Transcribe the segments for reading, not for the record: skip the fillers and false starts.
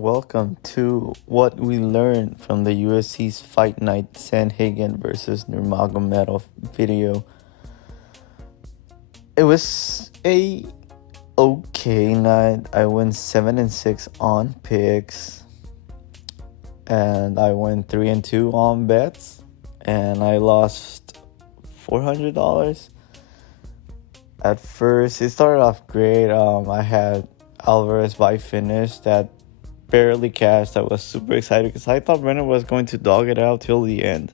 Welcome to what we learned from the UFC's Fight Night Sandhagen versus Nurmagomedov video. It was a okay night. I went 7-6 on picks, and I went 3-2 on bets, and I lost $400. At first, it started off great. I had Alvarez by finish that barely cashed. I was super excited because I thought Brenner was going to dog it out till the end.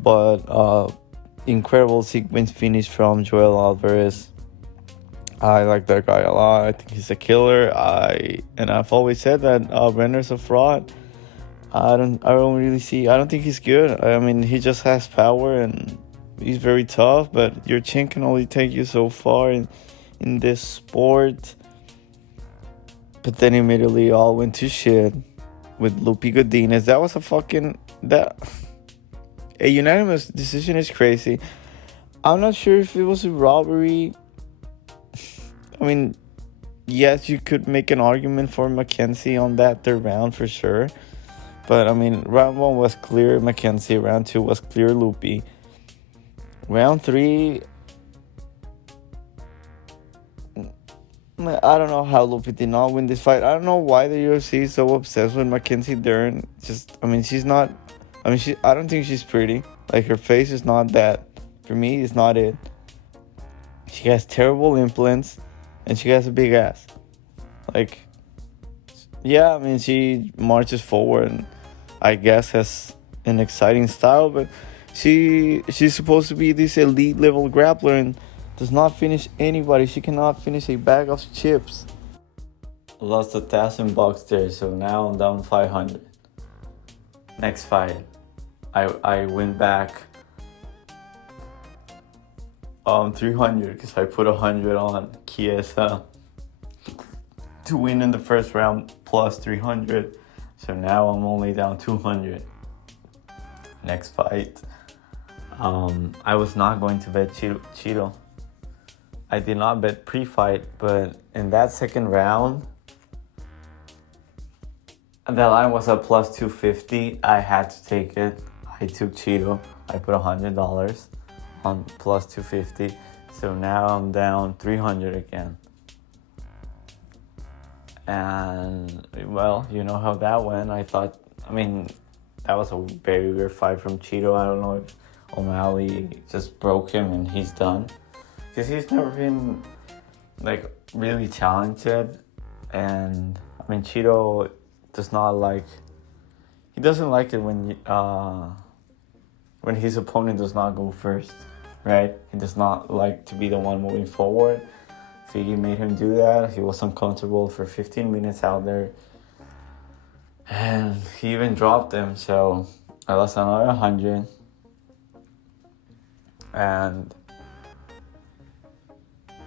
But incredible sequence finish from Joel Alvarez. I like that guy a lot. I think he's a killer. I've always said that Brenner's a fraud. I don't think he's good. I mean, he just has power and he's very tough, but your chin can only take you so far in this sport. But then immediately all went to shit with Godinez. That was a unanimous decision is crazy. I'm not sure if it was a robbery. I mean, yes, you could make an argument for Mackenzie on that third round for sure. But I mean, round 1 was clear Mackenzie. Round 2 was clear Loopy. Round 3, I don't know how Loopy did not win this fight. I don't know why the UFC is so obsessed with Mackenzie Dern. I don't think she's pretty. Like, her face is not that. For me, it's not it. She has terrible implants, and she has a big ass. Like, yeah, I mean, she marches forward and I guess has an exciting style, but she's supposed to be this elite level grappler and does not finish anybody. She cannot finish a bag of chips. Lost $1,000 there, so now I'm down 500. Next fight, I win back 300 because I put 100 on Chiesa to win in the first round plus 300. So now I'm only down 200. Next fight, I was not going to bet Cheeto. I did not bet pre-fight, but in that second round, the line was at plus 250. I had to take it. I took Cheeto. I put $100 on plus 250. So now I'm down 300 again. And, well, you know how that went. That was a very weird fight from Cheeto. I don't know if O'Malley just broke him and he's done. Because he's never been, like, really talented. And, Cheeto does not like... He doesn't like it when his opponent does not go first, right? He does not like to be the one moving forward. Figgy made him do that. He was uncomfortable for 15 minutes out there. And he even dropped him, so I lost another 100. And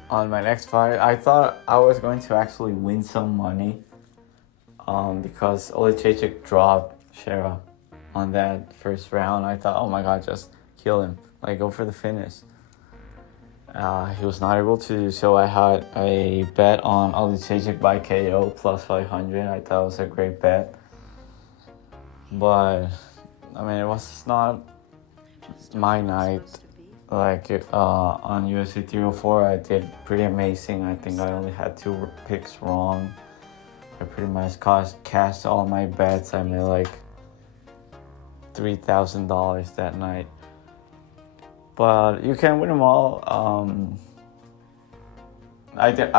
on my next fight, I thought I was going to actually win some money because Olichechik dropped Shera on that first round. I thought, oh my god, just kill him. Like, go for the finish. He was not able to, so I had a bet on Olichechik by KO plus 500. I thought it was a great bet. But, it was not my night. Like, on UFC 304, I did pretty amazing. I think I only had 2 picks wrong. I pretty much cashed all my bets. I made like $3,000 that night. But you can win them all. If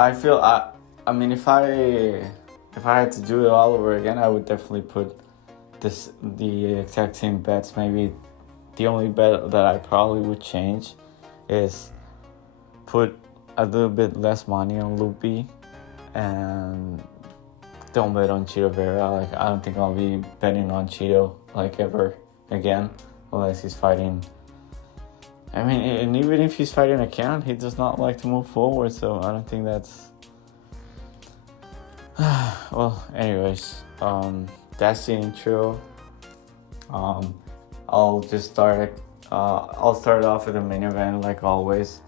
I had to do it all over again, I would definitely put the exact same bets. Maybe the only bet that I probably would change is put a little bit less money on Loopy and don't bet on Cheeto Vera. Like, I don't think I'll be betting on Cheeto like ever again unless he's fighting. And even if he's fighting a count, he does not like to move forward, so I don't think that's... Well, anyways, that's the intro. I'll start off with the main event like always,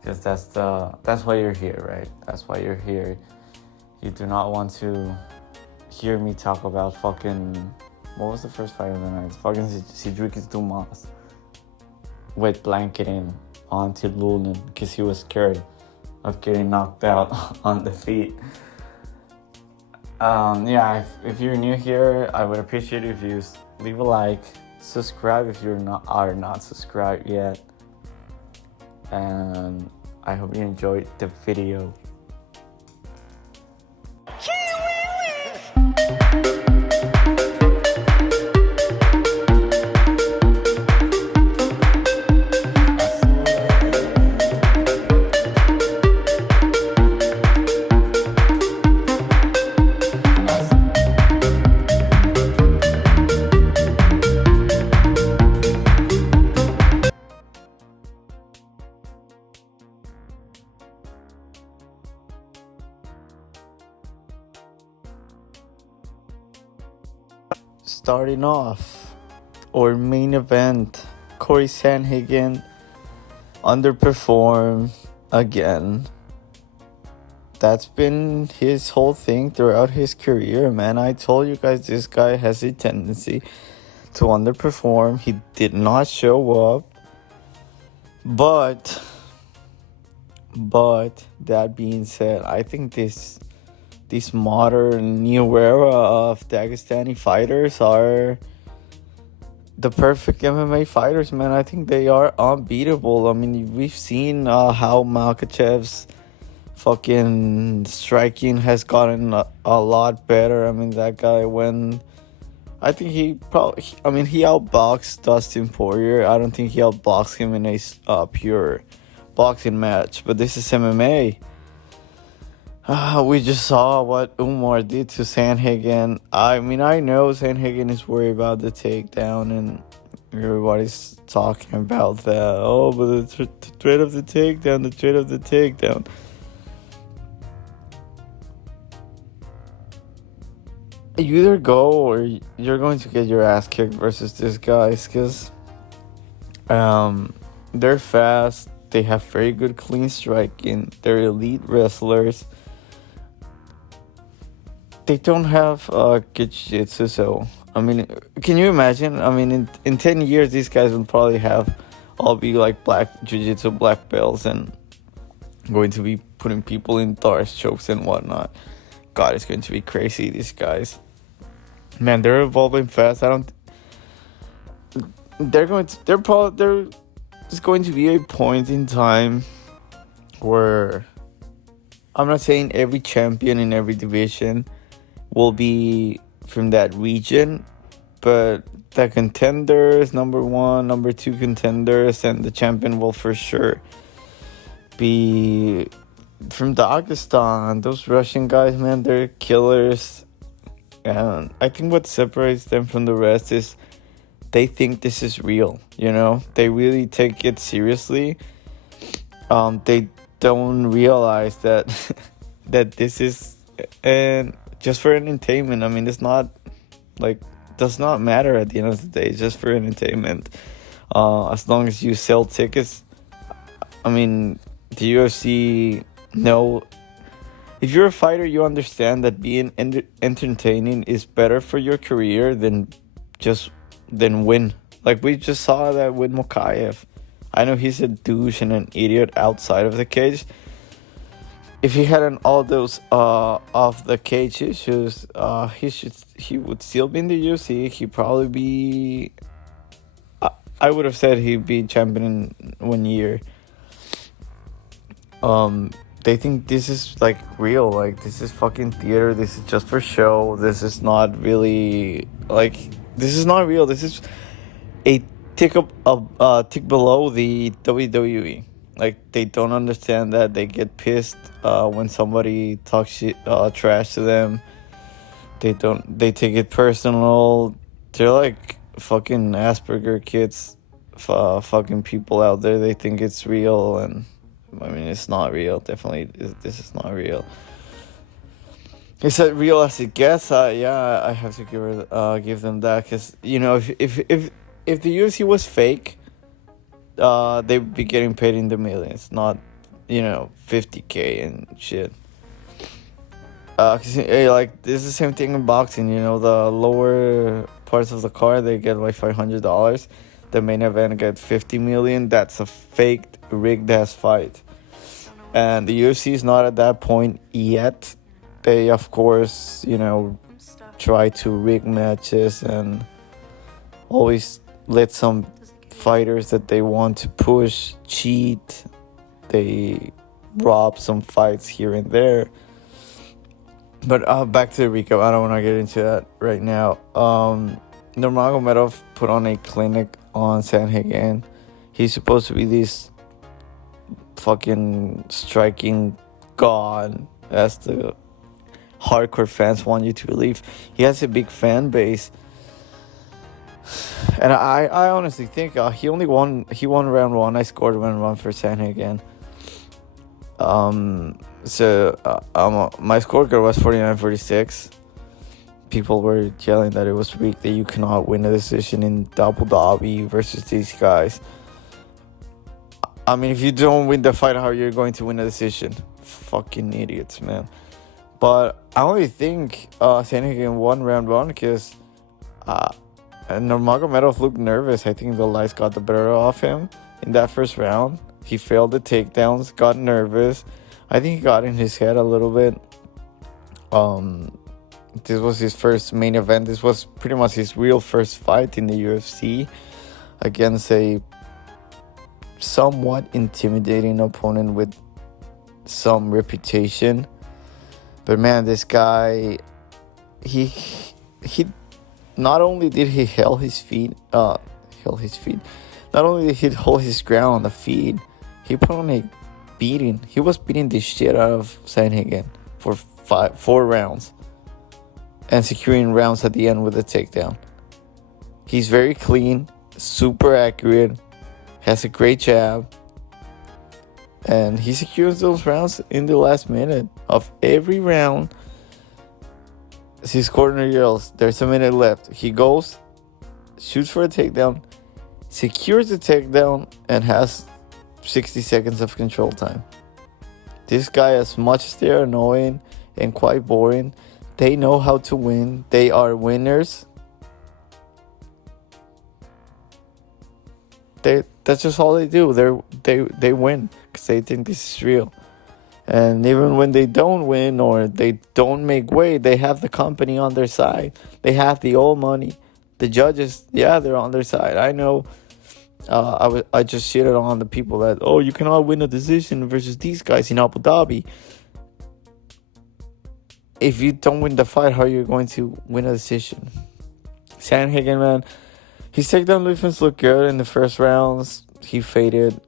because that's why you're here, right? That's why you're here. You do not want to hear me talk about fucking, what was the first fight of the night? Fucking Cedric Dumas with blanketing onto Lulin because he was scared of getting knocked out on the feet. Yeah, if you're new here, I would appreciate it if you leave a like, subscribe if you are not subscribed yet, and I hope you enjoyed the video. Starting off, our main event, Corey Sandhagen underperformed again. That's been his whole thing throughout his career, man. I told you guys this guy has a tendency to underperform. He did not show up. But that being said, I think this modern new era of Dagestani fighters are the perfect MMA fighters, man. I think they are unbeatable. I mean, we've seen how Makhachev's fucking striking has gotten a lot better. I mean, that guy, I think he outboxed Dustin Poirier. I don't think he outboxed him in a pure boxing match, but this is MMA. We just saw what Umar did to Sandhagen. I mean, I know Sandhagen is worried about the takedown, and everybody's talking about that. Oh, but the threat of the takedown. You either go or you're going to get your ass kicked versus these guys, because they're fast. They have very good clean striking. They're elite wrestlers. They don't have good jiu-jitsu, so I mean, can you imagine? I mean, in 10 years, these guys will probably all be like black jiu-jitsu black belts and going to be putting people in Darce chokes and whatnot. God, it's going to be crazy. These guys, man, they're evolving fast. There's going to be a point in time where, I'm not saying every champion in every division will be from that region, but the contenders, number 1, number 2 contenders, and the champion will for sure be from Dagestan. Those Russian guys, man, they're killers. And I think what separates them from the rest is they think this is real, you know? They really take it seriously. They don't realize that that this is just for entertainment. I mean, it's not does not matter at the end of the day. It's just for entertainment. As long as you sell tickets. I mean, the UFC, if you're a fighter, you understand that being entertaining is better for your career than win. Like we just saw that with Mokaev. I know he's a douche and an idiot outside of the cage. If he hadn't all those off the cage issues, he would still be in the UFC. He'd probably be. I would have said he'd be champion in 1 year. They think this is like real. Like this is fucking theater. This is just for show. This is not really this is not real. This is a tick below the WWE. Like they don't understand that. They get pissed when somebody talks trash to them. They take it personal. They're like fucking Asperger kids, fucking people out there. They think it's real, and I mean it's not real. Definitely, this is not real. Is it real as it gets? Yeah, I have to give them that, because if the UFC was fake, they'd be getting paid in the millions, not 50K and shit. Like, this is the same thing in boxing. You know, the lower parts of the card, they get like $500. The main event get 50 million. That's a faked, rigged ass fight. And the UFC is not at that point yet. They, of course, try to rig matches and always let some fighters that they want to push cheat. They rob some fights here and there. But back to the recap. I don't want to get into that right now. Nurmagomedov put on a clinic on Sandhagen. He's supposed to be this fucking striking god, as the hardcore fans want you to believe. He has a big fan base. And I honestly think he won round 1. I scored round 1 for Sandhagen. My scorecard was 49-46. People were yelling that it was weak, that you cannot win a decision in Abu Dhabi versus these guys. I mean, if you don't win the fight, how are you going to win a decision? Fucking idiots, man. But I only think Sandhagen won round 1 because Nurmagomedov looked nervous. I think the lights got the better of him in that first round. He failed the takedowns, got nervous. I think he got in his head a little bit. This was his first main event. This was pretty much his real first fight in the UFC against a somewhat intimidating opponent with some reputation. But man, this guy, he not only did he hold his feet, not only did he hold his ground on the feet, he put on a beating. He was beating the shit out of Sandhagen for 4 rounds and securing rounds at the end with a takedown. He's very clean, super accurate, has a great jab, and he secures those rounds in the last minute of every round. His corner yells, "There's a minute left." He goes, shoots for a takedown, secures the takedown, and has 60 seconds of control time. This guy, as much as they're annoying and quite boring, they know how to win. They are winners. That's just all they do. They win because they think this is real. And even when they don't win or they don't make weight, they have the company on their side. They have the old money. The judges, they're on their side. I know. I just shitted on the people that, you cannot win a decision versus these guys in Abu Dhabi. If you don't win the fight, how are you going to win a decision? Sandhagen, man, his takedown defense looked good in the first rounds. He faded.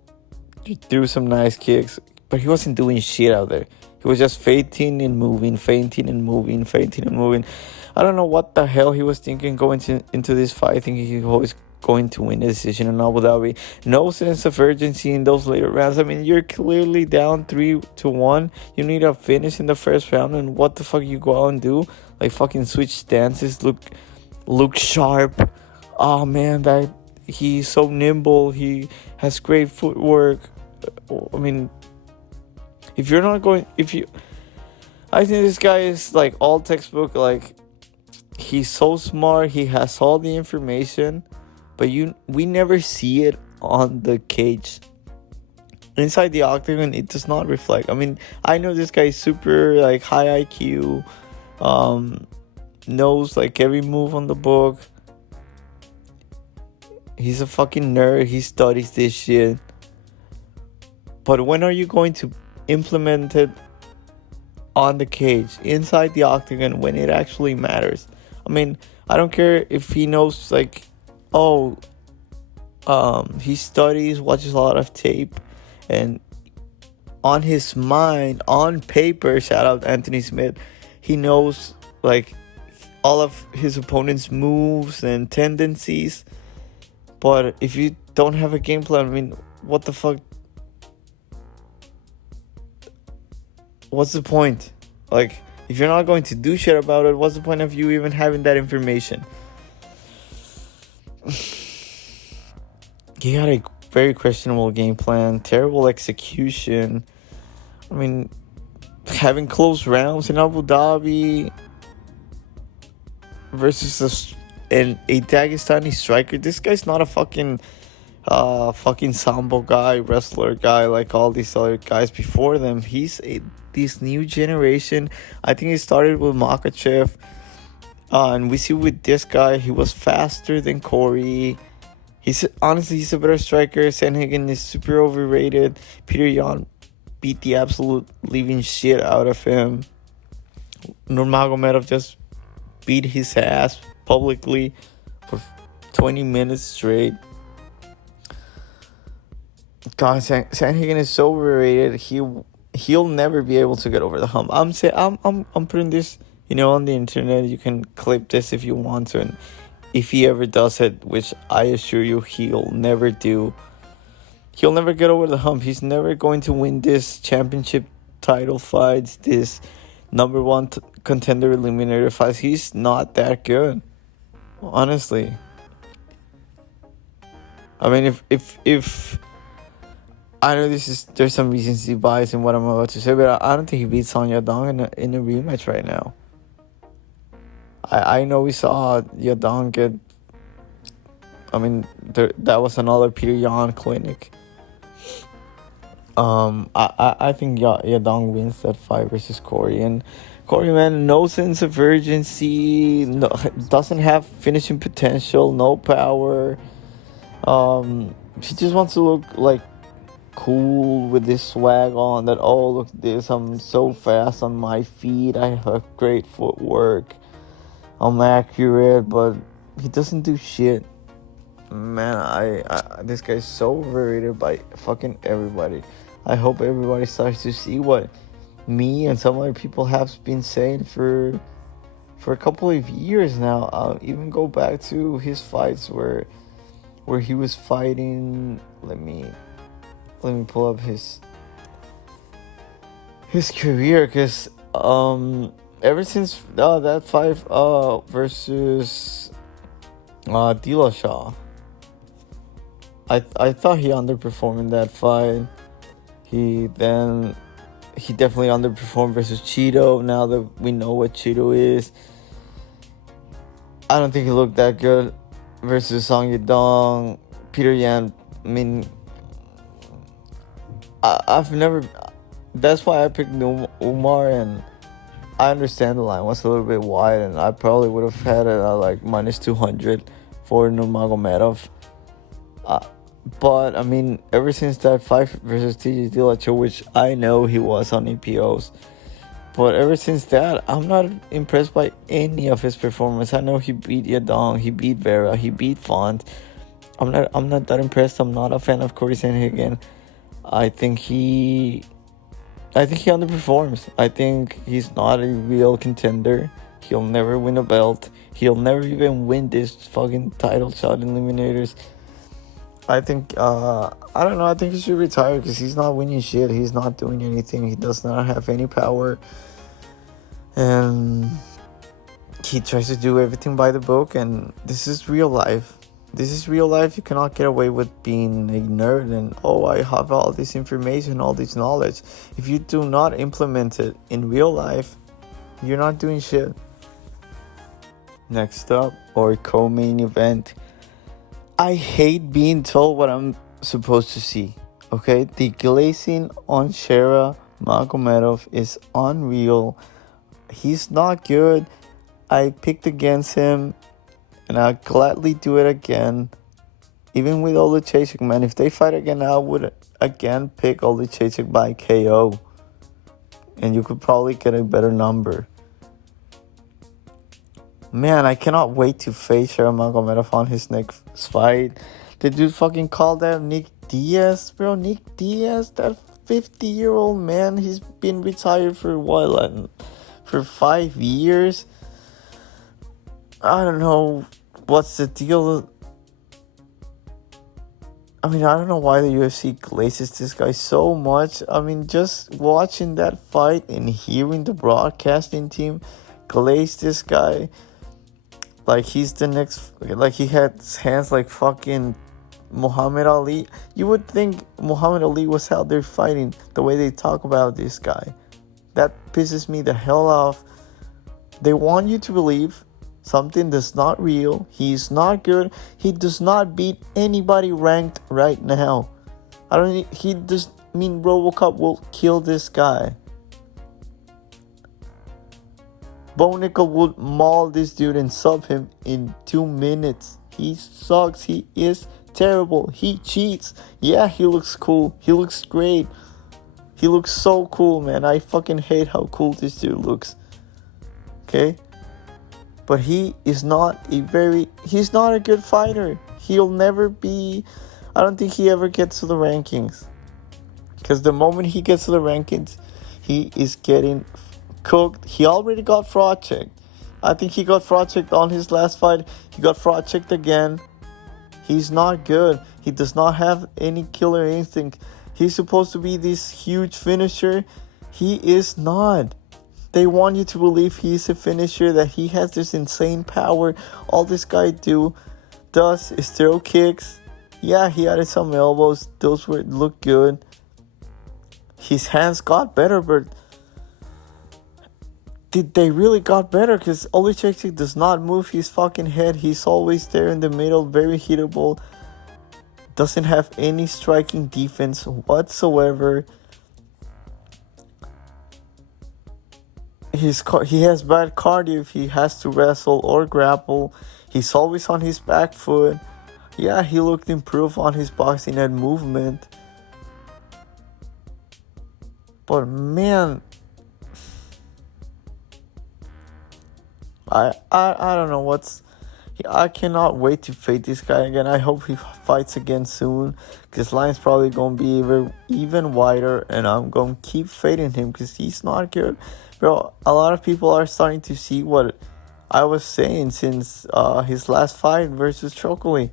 He threw some nice kicks, but he wasn't doing shit out there. He was just feinting and moving. I don't know what the hell he was thinking going into this fight, thinking he was always going to win a decision in Abu Dhabi. No sense of urgency in those later rounds. I mean, you're clearly down 3-1. You need a finish in the first round, and what the fuck you go out and do? Like, fucking switch stances, look sharp. Oh man, that he's so nimble. He has great footwork. I mean, I think this guy is like all textbook. Like, he's so smart. He has all the information, but we never see it on the cage. Inside the octagon, it does not reflect. I mean, I know this guy is super like high IQ, knows like every move on the book. He's a fucking nerd. He studies this shit. But when are you going to implement it on the cage, inside the octagon, when it actually matters? I mean, I don't care if he knows, like, he studies, watches a lot of tape, and on his mind, on paper, shout out Anthony Smith, he knows, like, all of his opponent's moves and tendencies. But if you don't have a game plan, I mean, what the fuck? What's the point? Like, if you're not going to do shit about it, what's the point of you even having that information? He had a very questionable game plan, terrible execution. I mean, having close rounds in Abu Dhabi versus a Dagestani striker. This guy's not a fucking sambo guy, wrestler guy like all these other guys before them. He's this new generation. I think he started with Makachev, and we see with this guy, he was faster than Corey. He's a better striker. Sandhagen is super overrated. Peter Yan beat the absolute living shit out of him. Nurmagomedov just beat his ass publicly for 20 minutes straight. God, Sandhagen is so overrated. He'll never be able to get over the hump. I'm putting this, on the internet. You can clip this if you want to, and if he ever does it, which I assure you he'll never do, he'll never get over the hump. He's never going to win this championship title fights, this number one contender eliminator fights. He's not that good, honestly. I mean, if I know there's some recency bias in what I'm about to say, but I don't think he beats Yadong in a rematch right now. I know we saw Yadong get. I mean, that was another Peter Yan clinic. I think Yadong wins that fight versus Corey, and Corey, man, no sense of urgency, doesn't have finishing potential, no power. He just wants to look like cool with this swag on that, oh, look at this, I'm so fast on my feet, I have great footwork, I'm accurate, but he doesn't do shit. Man, this guy's so overrated by fucking everybody. I hope everybody starts to see what me and some other people have been saying for a couple of years now. I'll even go back to his fights where he was fighting. Let me pull up his career, because ever since that fight versus Dillashaw, I thought he underperformed in that fight. He definitely underperformed versus Cheeto. Now that we know what Cheeto is, I don't think he looked that good versus Song Yadong. Peter Yan, I mean, I've never. That's why I picked Umar, and I understand the line was a little bit wide, and I probably would have had it at like minus 200 for Nurmagomedov. But I mean, ever since that fight versus TJ Dillashaw, which I know he was on EPOs, but ever since that, I'm not impressed by any of his performance. I know he beat Yadong, he beat Vera, he beat Font. I'm not that impressed. I'm not a fan of Corey Sandhagen. I think he underperforms. I think he's not a real contender. He'll never win a belt. He'll never even win this fucking title shot in eliminators. I think, I don't know, I think he should retire because he's not winning shit. He's not doing anything. He does not have any power. And he tries to do everything by the book, and this is real life. This is real life. You cannot get away with being a nerd and, oh, I have all this information, all this knowledge. If you do not implement it in real life, you're not doing shit. Next up, our co-main event. I hate being told what I'm supposed to see, okay? The glazing on Shera Magomedov is unreal. He's not good. I picked against him, and I'll gladly do it again. Even with Olejniczak, man, if they fight again, I would again pick Olejniczak by KO. And you could probably get a better number. Man, I cannot wait to face Shera Magomedov on his next fight. The dude fucking called out Nick Diaz, bro. Nick Diaz, that 50-year-old man, he's been retired for what, like, for 5 years? I don't know what's the deal. I mean, I don't know why the UFC glazes this guy so much. I mean, just watching that fight and hearing the broadcasting team glaze this guy like he's the next, like he had hands like fucking Muhammad Ali. You would think Muhammad Ali was out there fighting the way they talk about this guy. That pisses me the hell off. They want you to believe something that's not real. He's not good. He does not beat anybody ranked right now. He does mean RoboCop will kill this guy. Bo Nickel would maul this dude and sub him in 2 minutes. He sucks. He is terrible. He cheats. Yeah, he looks cool. He looks great. He looks so cool, man. I fucking hate how cool this dude looks. Okay? But he's not a good fighter. He'll never be, I don't think he ever gets to the rankings. Because the moment he gets to the rankings, he is getting cooked. He already got fraud checked. I think he got fraud checked on his last fight. He got fraud checked again. He's not good. He does not have any killer instinct. He's supposed to be this huge finisher. He is not. They want you to believe he's a finisher, that he has this insane power. All this guy does is throw kicks. Yeah, he added some elbows. Those look good. His hands got better, but did they really got better? Because Olichechik does not move his fucking head. He's always there in the middle, very hittable. Doesn't have any striking defense whatsoever. He has bad cardio if he has to wrestle or grapple. He's always on his back foot. Yeah, he looked improved on his boxing and movement. But man, I don't know I cannot wait to fight this guy again. I hope he fights again soon, because line's probably going to be even wider, and I'm going to keep fighting him because he's not good. Bro, a lot of people are starting to see what I was saying since his last fight versus Chokoli.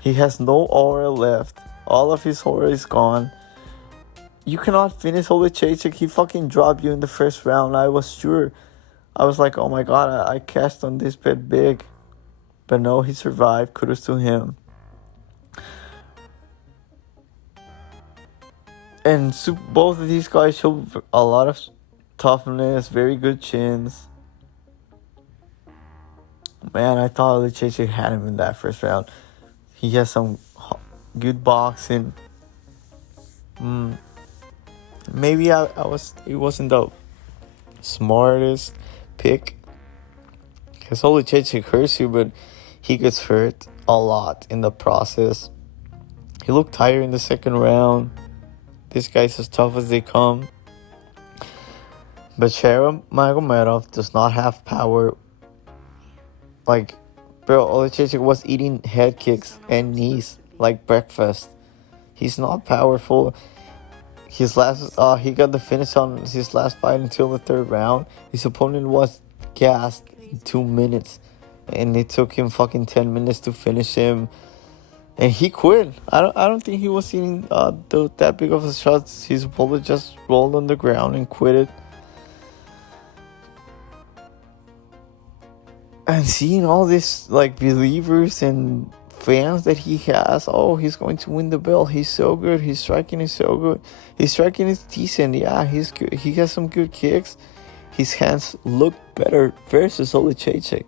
He has no aura left. All of his aura is gone. You cannot finish Olichechik. He fucking dropped you in the first round. I was sure. I was like, oh my god, I cashed on this bet big. But no, he survived. Kudos to him. And both of these guys show a lot of toughness, very good chins. Man, I thought Olichechik had him in that first round. He has some good boxing. Maybe it wasn't the smartest pick, because Olichechik hurts you, but he gets hurt a lot in the process. He looked tired in the second round. This guy's as tough as they come. But Magomedov does not have power. Like, bro, Olichechik was eating head kicks and knees like breakfast. He's not powerful. He got the finish on his last fight until the third round. His opponent was gassed in 2 minutes, and it took him fucking 10 minutes to finish him, and he quit. I don't think he was seeing that big of a shot. His opponent just rolled on the ground and quit it. And seeing all this like believers and fans that he has, oh, he's going to win the belt. He's so good. His striking is so good. His striking is decent. Yeah, he's good. He has some good kicks. His hands look better versus Olichechik.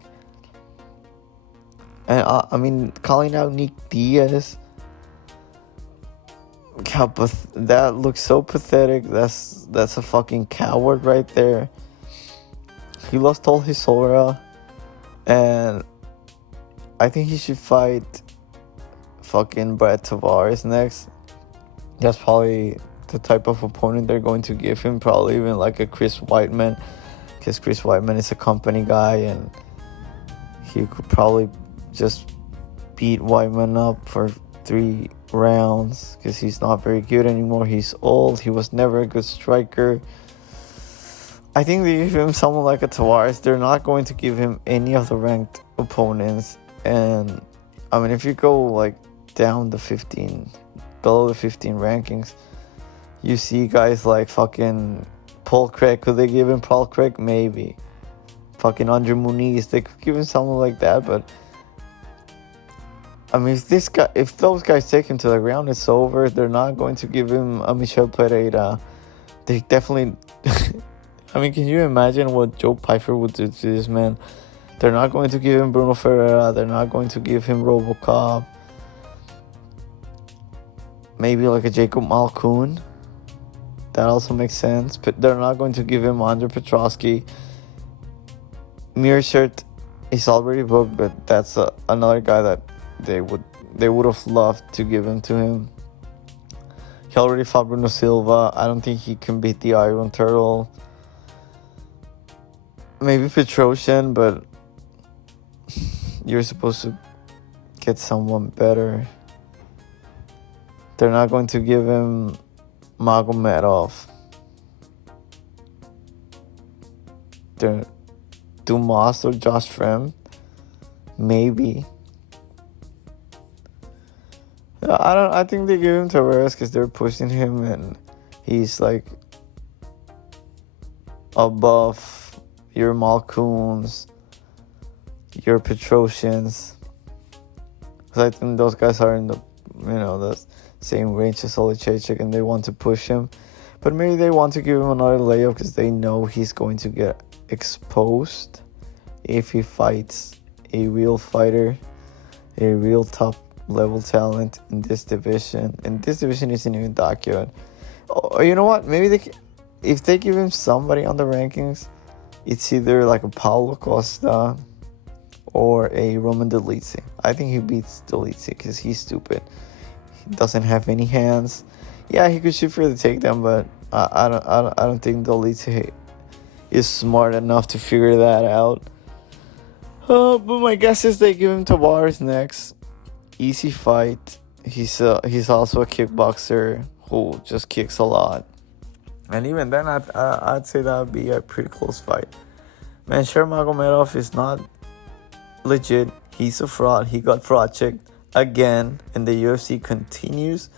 And calling out Nick Diaz, God, but that looks so pathetic. That's a fucking coward right there. He lost all his aura, and I think he should fight fucking Brad Tavares next. That's probably the type of opponent they're going to give him. Probably even like a Chris Weidman, because Chris Weidman is a company guy, and he could probably just beat Weidman up for 3 rounds, because he's not very good anymore. He's old. He was never a good striker. I think they give him someone like a Tavares. They're not going to give him any of the ranked opponents. And I mean, if you go like down the 15, below the 15 rankings, you see guys like fucking Paul Craig. Could they give him Paul Craig? Maybe. Fucking Andre Muniz. They could give him someone like that. But I mean, if those guys take him to the ground, it's over. They're not going to give him a Michel Pereira they definitely. I mean, can you imagine what Joe Pyfer would do to this man? They're not going to give him Bruno Ferreira. They're not going to give him RoboCop. Maybe like a Jacob Malkoun. That also makes sense. But they're not going to give him Andre Petrosky. Meerschaert is already booked, but that's another guy that they would have loved to give him to him. He already fought Bruno Silva. I don't think he can beat the Iron Turtle. Maybe Petrosian, but you're supposed to get someone better. They're not going to give him Magomedov. Dumas or Josh Frem. Maybe. I think they give him Tavares because they're pushing him and he's like above your Malkouns, your Petrosians. So I think those guys are in the same range as Olichechik and they want to push him. But maybe they want to give him another layup because they know he's going to get exposed if he fights a real fighter, a real top level talent in this division. And this division isn't even that good. Oh, you know what? Maybe if they give him somebody on the rankings, it's either like a Paulo Costa or a Roman Dolidze. I think he beats Dolidze because he's stupid. He doesn't have any hands. Yeah, he could shoot for the takedown, but I don't think Dolidze is smart enough to figure that out. But my guess is they give him Tavares next. Easy fight. He's also a kickboxer who just kicks a lot. And even then, I'd say that would be a pretty close fight. Man, sure, Magomedov is not legit. He's a fraud. He got fraud checked again, and the UFC continues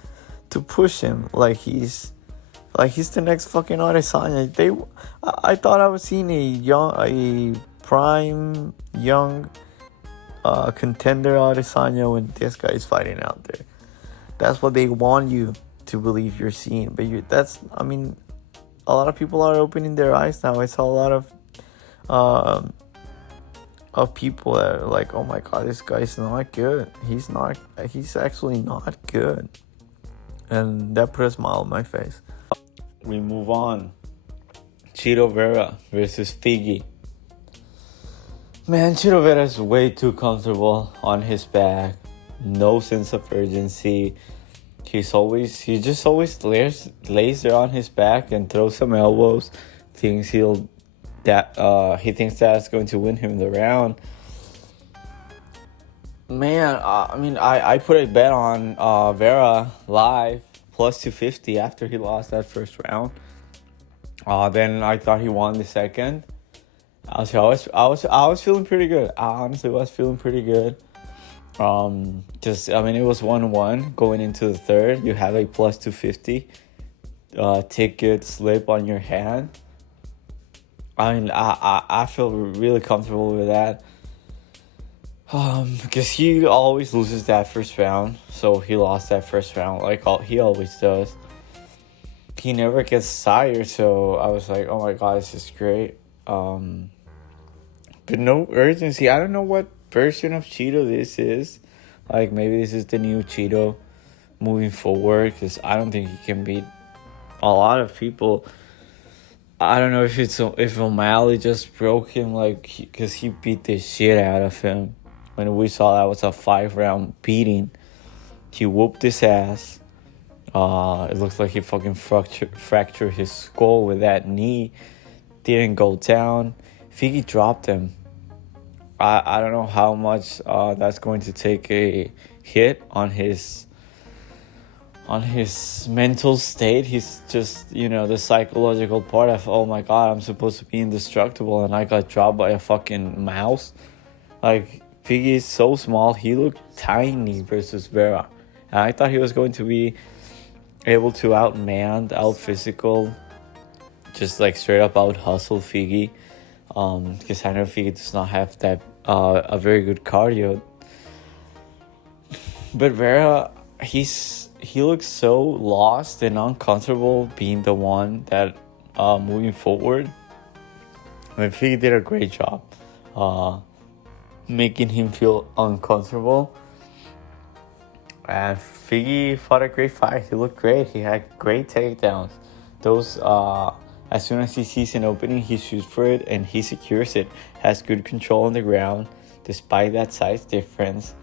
to push him like he's the next fucking Adesanya. I thought I was seeing a prime young contender Adesanya when this guy is fighting out there. That's what they want you to believe you're seeing. But a lot of people are opening their eyes now. I saw a lot of people that are like, oh my god, this guy's not good. He's actually not good. And that put a smile on my face. We move on. Chito Vera versus Figgy. Man, Chito Vera is way too comfortable on his back. No sense of urgency. He just always lays there on his back and throws some elbows. He thinks that's going to win him the round. Man, I put a bet on Vera live plus 250 after he lost that first round. Then I thought he won the second. I was feeling pretty good. I honestly was feeling pretty good. It was 1-1 going into the third. You have a plus 250 ticket slip on your hand. I feel really comfortable with that. Because he always loses that first round. So he lost that first round like he always does. He never gets tired, so I was like, oh my god, this is great. But no urgency. I don't know what version of Cheeto this is. Like, maybe this is the new Cheeto moving forward, because I don't think he can beat a lot of people. I don't know if O'Malley just broke him, because he beat the shit out of him. When we saw that was a 5-round beating, he whooped his ass. It looks like he fucking fractured his skull with that knee. Didn't go down. Figgy dropped him. I don't know how much that's going to take a hit on his mental state. He's just, the psychological part of, oh my god, I'm supposed to be indestructible and I got dropped by a fucking mouse. Like, Figgy is so small. He looked tiny versus Vera. And I thought he was going to be able to out-physical, just straight up out-hustle Figgy. Because I know Figgy does not have that a very good cardio. But Vera, he's he looks so lost and uncomfortable being the one that moving forward. I mean, Figgy did a great job making him feel uncomfortable. And Figgy fought a great fight. He looked great. He had great takedowns. Those, as soon as he sees an opening, he shoots for it and he secures it. Has good control on the ground, despite that size difference.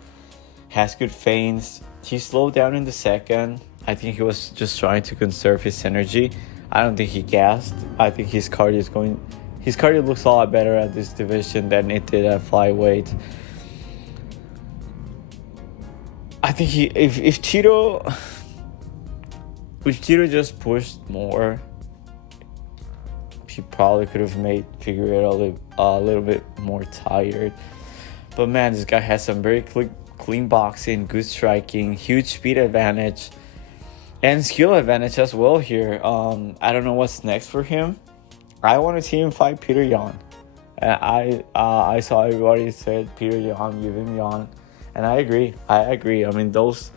Has good feints. He slowed down in the second. I think he was just trying to conserve his energy. I don't think he gassed. I think his cardio looks a lot better at this division than it did at flyweight. I think if Chito just pushed more, he probably could have made Figueroa a little bit more tired. But man, this guy has some very clean boxing, good striking, huge speed advantage, and skill advantage as well here. I don't know what's next for him. I want to see him fight Peter Yan. I saw everybody said Peter Yan, give him Yan. And I agree. I mean, those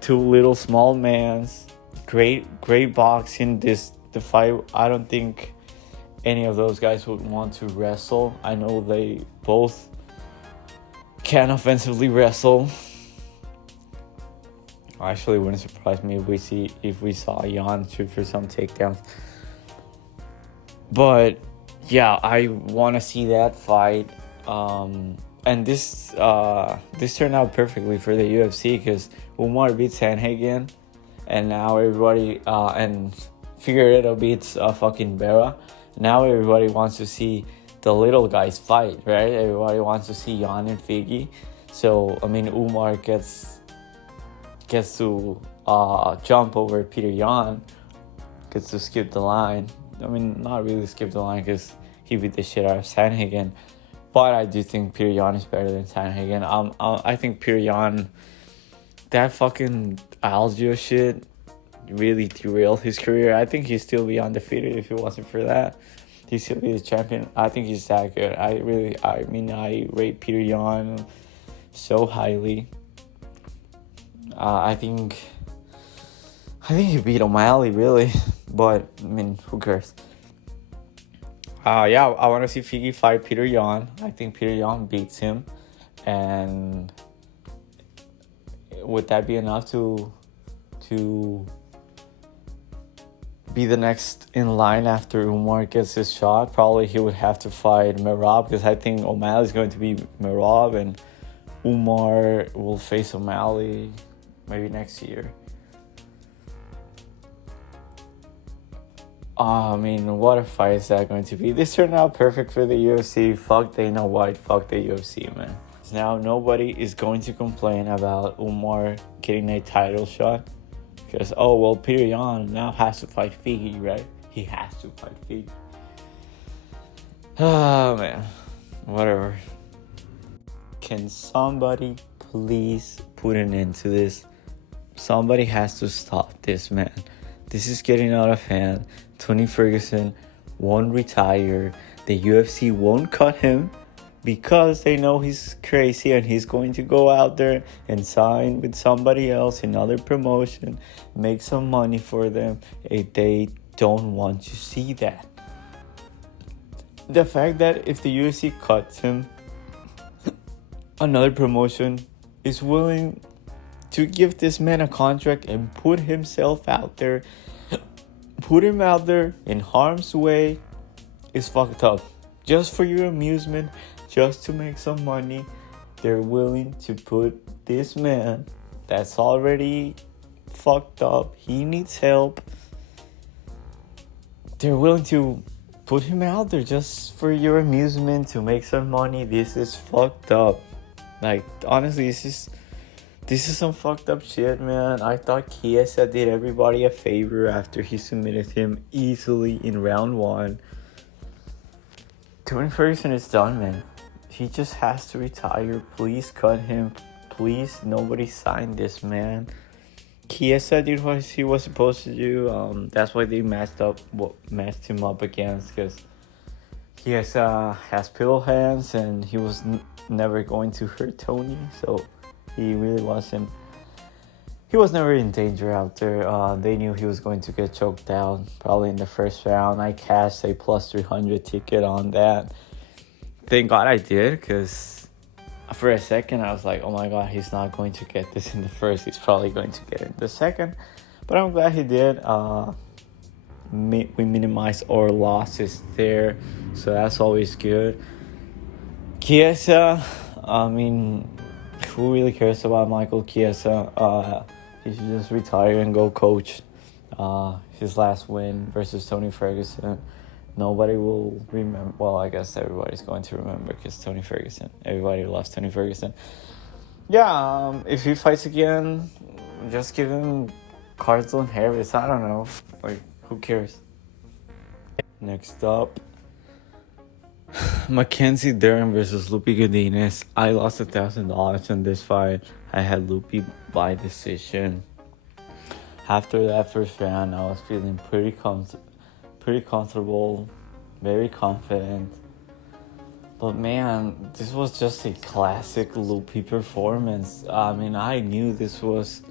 two little small mans, great boxing. The fight, I don't think any of those guys would want to wrestle. I know they both can offensively wrestle. Actually, it wouldn't surprise me if we saw Jan shoot for some takedowns. But yeah, I want to see that fight. And this turned out perfectly for the UFC because Umar beats Sandhagen, and now everybody and Figueroa beats fucking Vera. Now everybody wants to see the little guys fight, right? Everybody wants to see Jan and Figgy. So I mean, Umar gets to jump over Peter Yan, gets to skip the line. I mean, not really skip the line because he beat the shit out of Sandhagen. But I do think Peter Yan is better than Sandhagen. I think Peter Yan, that fucking Algio shit really derailed his career. I think he'd still be undefeated if it wasn't for that. He'd still be the champion. I think he's that good. I rate Peter Yan so highly. I think he beat O'Malley, really. But, I mean, who cares? Yeah, I want to see Figgy fight Peter Yan. I think Peter Yan beats him. And would that be enough to be the next in line after Umar gets his shot? Probably he would have to fight Merab, because I think O'Malley is going to be Merab and Umar will face O'Malley maybe next year. I mean, what a fight is that going to be? This turned out perfect for the UFC. Fuck Dana White. Fuck the UFC, man. Now nobody is going to complain about Umar getting a title shot. Because, oh, well, Peter Yan now has to fight Figgy, right? He has to fight Figgy. Oh, man. Whatever. Can somebody please put an end to this? Somebody has to stop this, man. This is getting out of hand. Tony Ferguson won't retire. The UFC won't cut him because they know he's crazy and he's going to go out there and sign with somebody else, another promotion, make some money for them. They don't want to see that. The fact that if the UFC cuts him, another promotion is willing to give this man a contract and put himself out there, put him out there in harm's way, is fucked up. Just for your amusement, just to make some money, they're willing to put this man that's already fucked up, he needs help, they're willing to put him out there just for your amusement, to make some money. This is fucked up. Like, honestly, this is some fucked up shit, man. I thought Chiesa did everybody a favor after he submitted him easily in round 1. Tony Ferguson is done, man. He just has to retire. Please cut him. Please, nobody sign this man. Chiesa did what he was supposed to do. That's why they matched him up against, because Chiesa has pillow hands and he was never going to hurt Tony, so he really wasn't he was never in danger out there. They knew he was going to get choked out probably in the first round. I cashed a plus 300 ticket on that. Thank God I did, because for a second I was like, oh my God, he's not going to get this in the first. He's probably going to get it in the second. But I'm glad he did. We minimized our losses there, so that's always good. Chiesa, I mean, who really cares about Michael Chiesa? He should just retire and go coach. His last win versus Tony Ferguson, nobody will remember. Well, I guess everybody's going to remember, because Tony Ferguson. Everybody loves Tony Ferguson. Yeah, if he fights again, just give him Carlton Harris. I don't know. Like, who cares? Next up, Mackenzie Dern versus Lupi Godinez. I lost $1,000 on this fight. I had Lupi by decision. After that first round, I was feeling pretty comfortable, very confident. But man, this was just a classic Lupi performance. I mean, I knew this was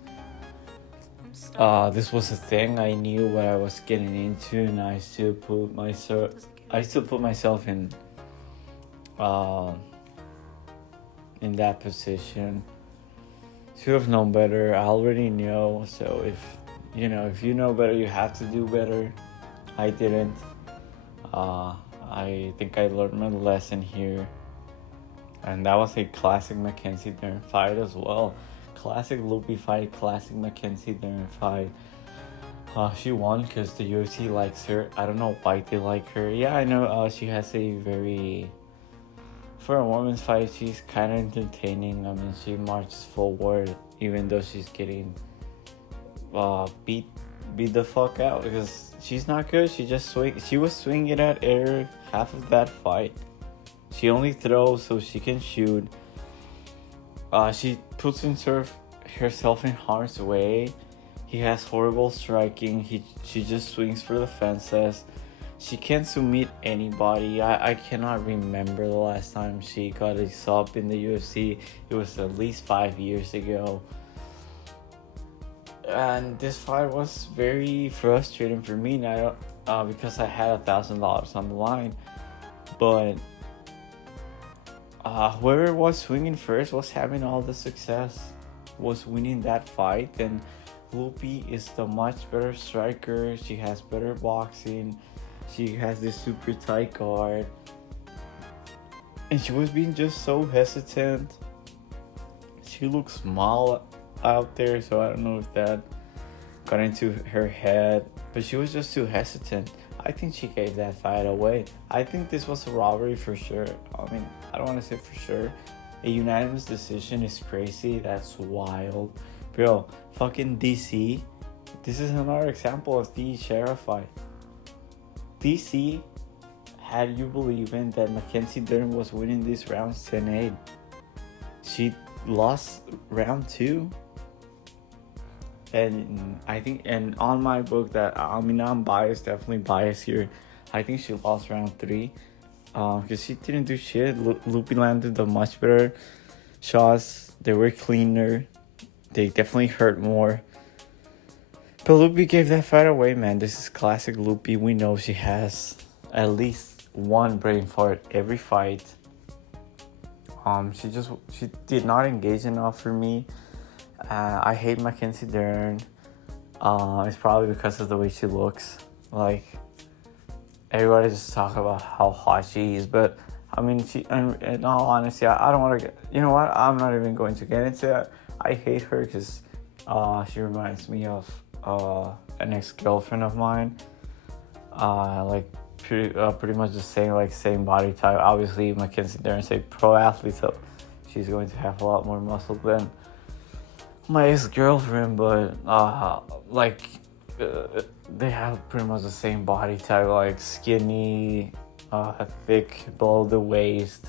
a thing. I knew what I was getting into, and I still put myself in that position. Should have known better. I already know. So if you know better, you have to do better. I didn't. I think I learned my lesson here, and that was a classic Mackenzie Dern fight as well. Classic Lupi fight, classic Mackenzie Dern fight. She won because the UFC likes her. I don't know why they like her. Yeah, I know she has a very... For a women's fight, she's kind of entertaining. I mean, she marches forward even though she's getting beat the fuck out, because she's not good. She was swinging at air half of that fight. She only throws so she can shoot. She puts herself in harm's way. He has horrible striking. She just swings for the fences. She can't submit anybody. I cannot remember the last time she got a sub in the UFC. It was at least 5 years ago. And this fight was very frustrating for me now, because I had $1,000 on the line. But whoever was swinging first was having all the success, was winning that fight. And Lupi is the much better striker. She has better boxing. She has this super tight guard. And she was being just so hesitant. She looks small out there, so I don't know if that got into her head. But she was just too hesitant. I think she gave that fight away. I think this was a robbery for sure. I mean, I don't want to say for sure. A unanimous decision is crazy. That's wild. Bro, fucking DC. This is another example of the sheriff fight. DC had you believing that Mackenzie Dern was winning these rounds 10-8. She lost round 2. And I think, and on my book, that I'm biased, definitely biased here. I think she lost round 3. Because she didn't do shit. Lupi landed the much better shots. They were cleaner. They definitely hurt more. But Lupi gave that fight away, man. This is classic Lupi. We know she has at least one brain fart every fight. She did not engage enough for me. I hate Mackenzie Dern. It's probably because of the way she looks. Like, everybody just talk about how hot she is, but I mean, in all honesty, I don't want to get... You know what? I'm not even going to get into it. I hate her because she reminds me of an ex-girlfriend of mine. Pretty much the same body type. Obviously, Mackenzie Dern is a pro athlete, so she's going to have a lot more muscle than my ex-girlfriend, but they have pretty much the same body type, like skinny, thick below the waist,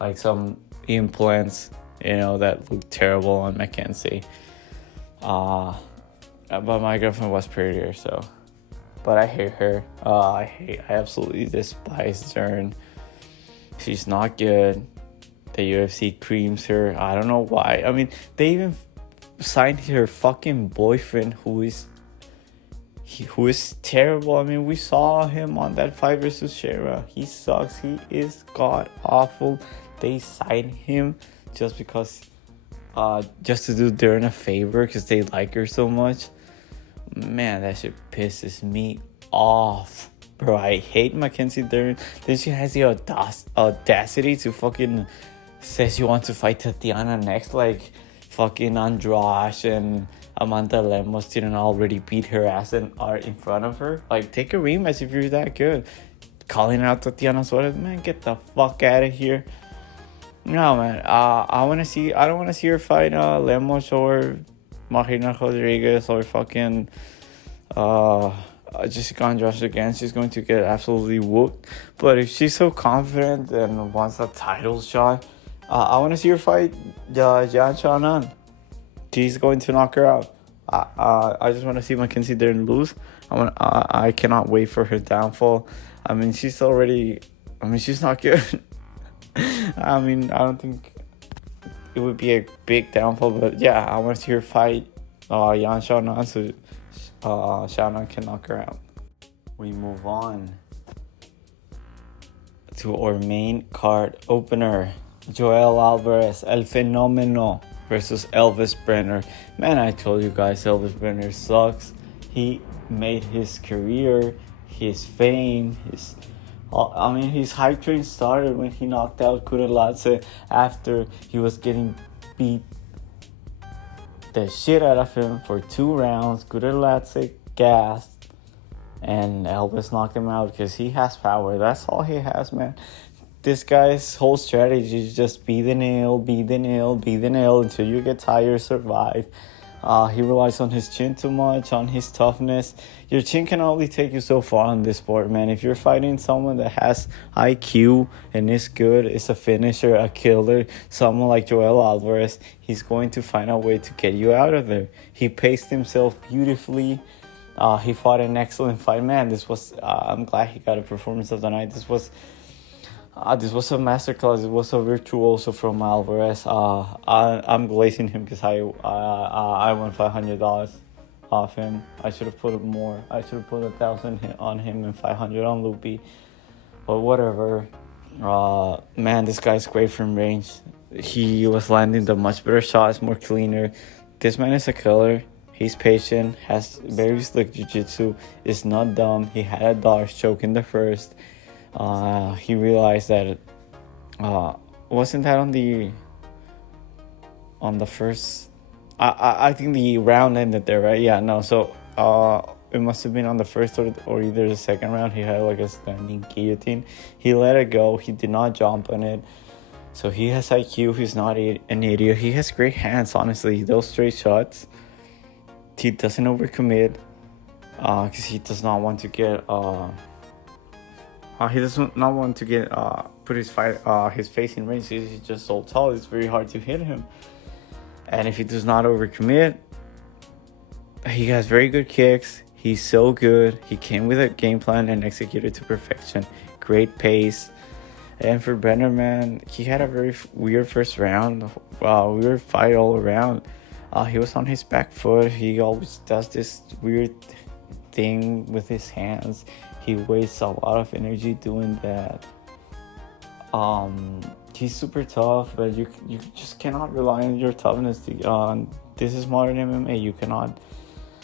like some implants, that look terrible on Mackenzie. But my girlfriend was prettier, so. But I hate her. I absolutely despise Dern. She's not good. The UFC creams her. I don't know why. I mean, they even signed her fucking boyfriend, who is terrible. I mean, we saw him on that fight versus Shera. He sucks. He is god awful. They signed him just because, just to do Dern a favor because they like her so much. Man, that shit pisses me off, bro. I hate Mackenzie Dern. Then she has the audacity to fucking say she wants to fight Tatiana next, like fucking Andrade and Amanda Lemos didn't already beat her ass and are in front of her. Like, take a rematch if you're that good. Calling out Tatiana Suarez, man, get the fuck out of here. No, man. I don't want to see her fight Lemos or Marina Rodriguez or fucking Jessica Andrade again. She's going to get absolutely whooped. But if she's so confident and wants a title shot, I want to see her fight Yan Xiaonan. She's going to knock her out. I just want to see Mackenzie Dern lose. I cannot wait for her downfall. I mean, she's not good. I mean, I don't think it would be a big downfall, but yeah, I want to see her fight Yan Xiaonan so Xiaonan can knock her out. We move on to our main card opener. Joel Alvarez, El Fenomeno versus Elvis Brenner. Man, I told you guys, Elvis Brenner sucks. He made his career, his fame, his hype train started when he knocked out Kureladze after he was getting beat the shit out of him for 2 rounds. Kureladze gassed, and Elvis knocked him out because he has power. That's all he has, man. This guy's whole strategy is just be the nail until you get tired, survive. He relies on his chin too much, on his toughness. Your chin can only take you so far on this sport, man. If you're fighting someone that has IQ and is good, is a finisher, a killer, someone like Joel Alvarez, he's going to find a way to get you out of there. He paced himself beautifully. He fought an excellent fight, man. I'm glad he got a performance of the night. This was a masterclass. It was a virtuoso from Alvarez. I'm glazing him because I won $500 off him. I should have put more. I should have put 1,000 on him and 500 on Lupi. But whatever. Man, this guy's great from range. He was landing the much better shots, more cleaner. This man is a killer. He's patient, has very slick jiu-jitsu, is not dumb. He had a dodge choke in the first. He realized that wasn't that on the first. I think the round ended there, right? Yeah, no. So it must have been on the first or either the second round. He had like a standing guillotine. He let it go. He did not jump on it. So he has IQ. He's not an idiot. He has great hands. Honestly, those straight shots. He doesn't overcommit because he does not want to get. He does not want to get put his face in range. He's just so tall. It's very hard to hit him. And if he does not overcommit, he has very good kicks. He's so good. He came with a game plan and executed to perfection. Great pace. And for Brenner, man, he had a very weird first round. Weird fight all around. He was on his back foot. He always does this weird thing with his hands. He wastes a lot of energy doing that. He's super tough, but you just cannot rely on your toughness. This is modern MMA.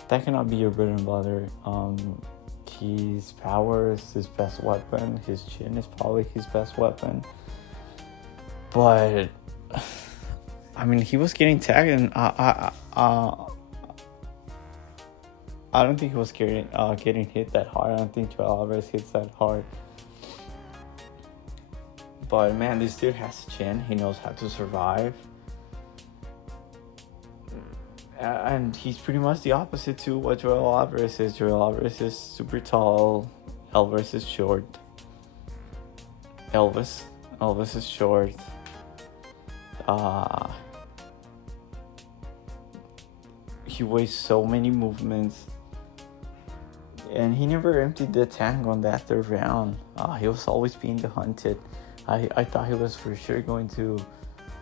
That cannot be your bread and butter. His power is his best weapon. His chin is probably his best weapon. But I mean, he was getting tagged, and I don't think he was getting hit that hard. I don't think Joel Alvarez hits that hard. But man, this dude has a chin. He knows how to survive. And he's pretty much the opposite to what Joel Alvarez is. Joel Alvarez is super tall. Alvarez is short. Elvis is short. He wastes so many movements. And he never emptied the tank on that third round. He was always being hunted. I thought he was for sure going to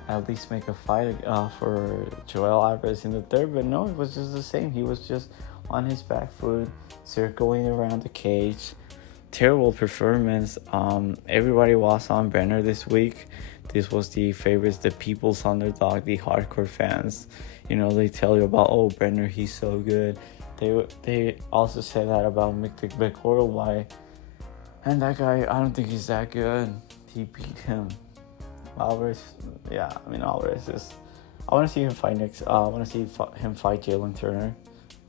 at least make a fight for Joel Alvarez in the third, but no, it was just the same. He was just on his back foot, circling around the cage. Terrible performance. Everybody was on Brenner this week. This was the favorites, the people's underdog, the hardcore fans. You know, they tell you about, oh, Brenner, he's so good. They also said that about Miktik Bekor. Why? And that guy, I don't think he's that good. He beat him. Alvarez, Alvarez is. I want to see him fight next. I want to see him fight Jalen Turner.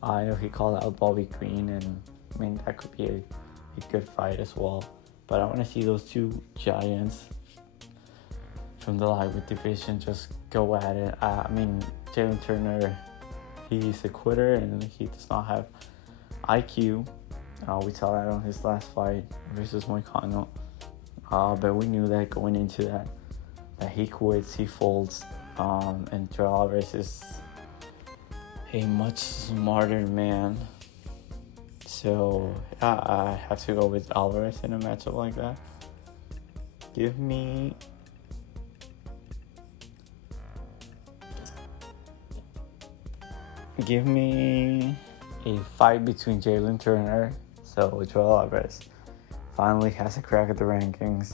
I know he called out Bobby Green, and I mean that could be a good fight as well. But I want to see those two giants from the lightweight division just go at it. Jalen Turner, he's a quitter and he does not have IQ. We saw that on his last fight versus Moicano. But we knew that going into that he quits, he folds, and Joel Alvarez is a much smarter man. So I have to go with Alvarez in a matchup like that. Give me a fight between Jalen Turner. So Joel Alvarez finally has a crack at the rankings.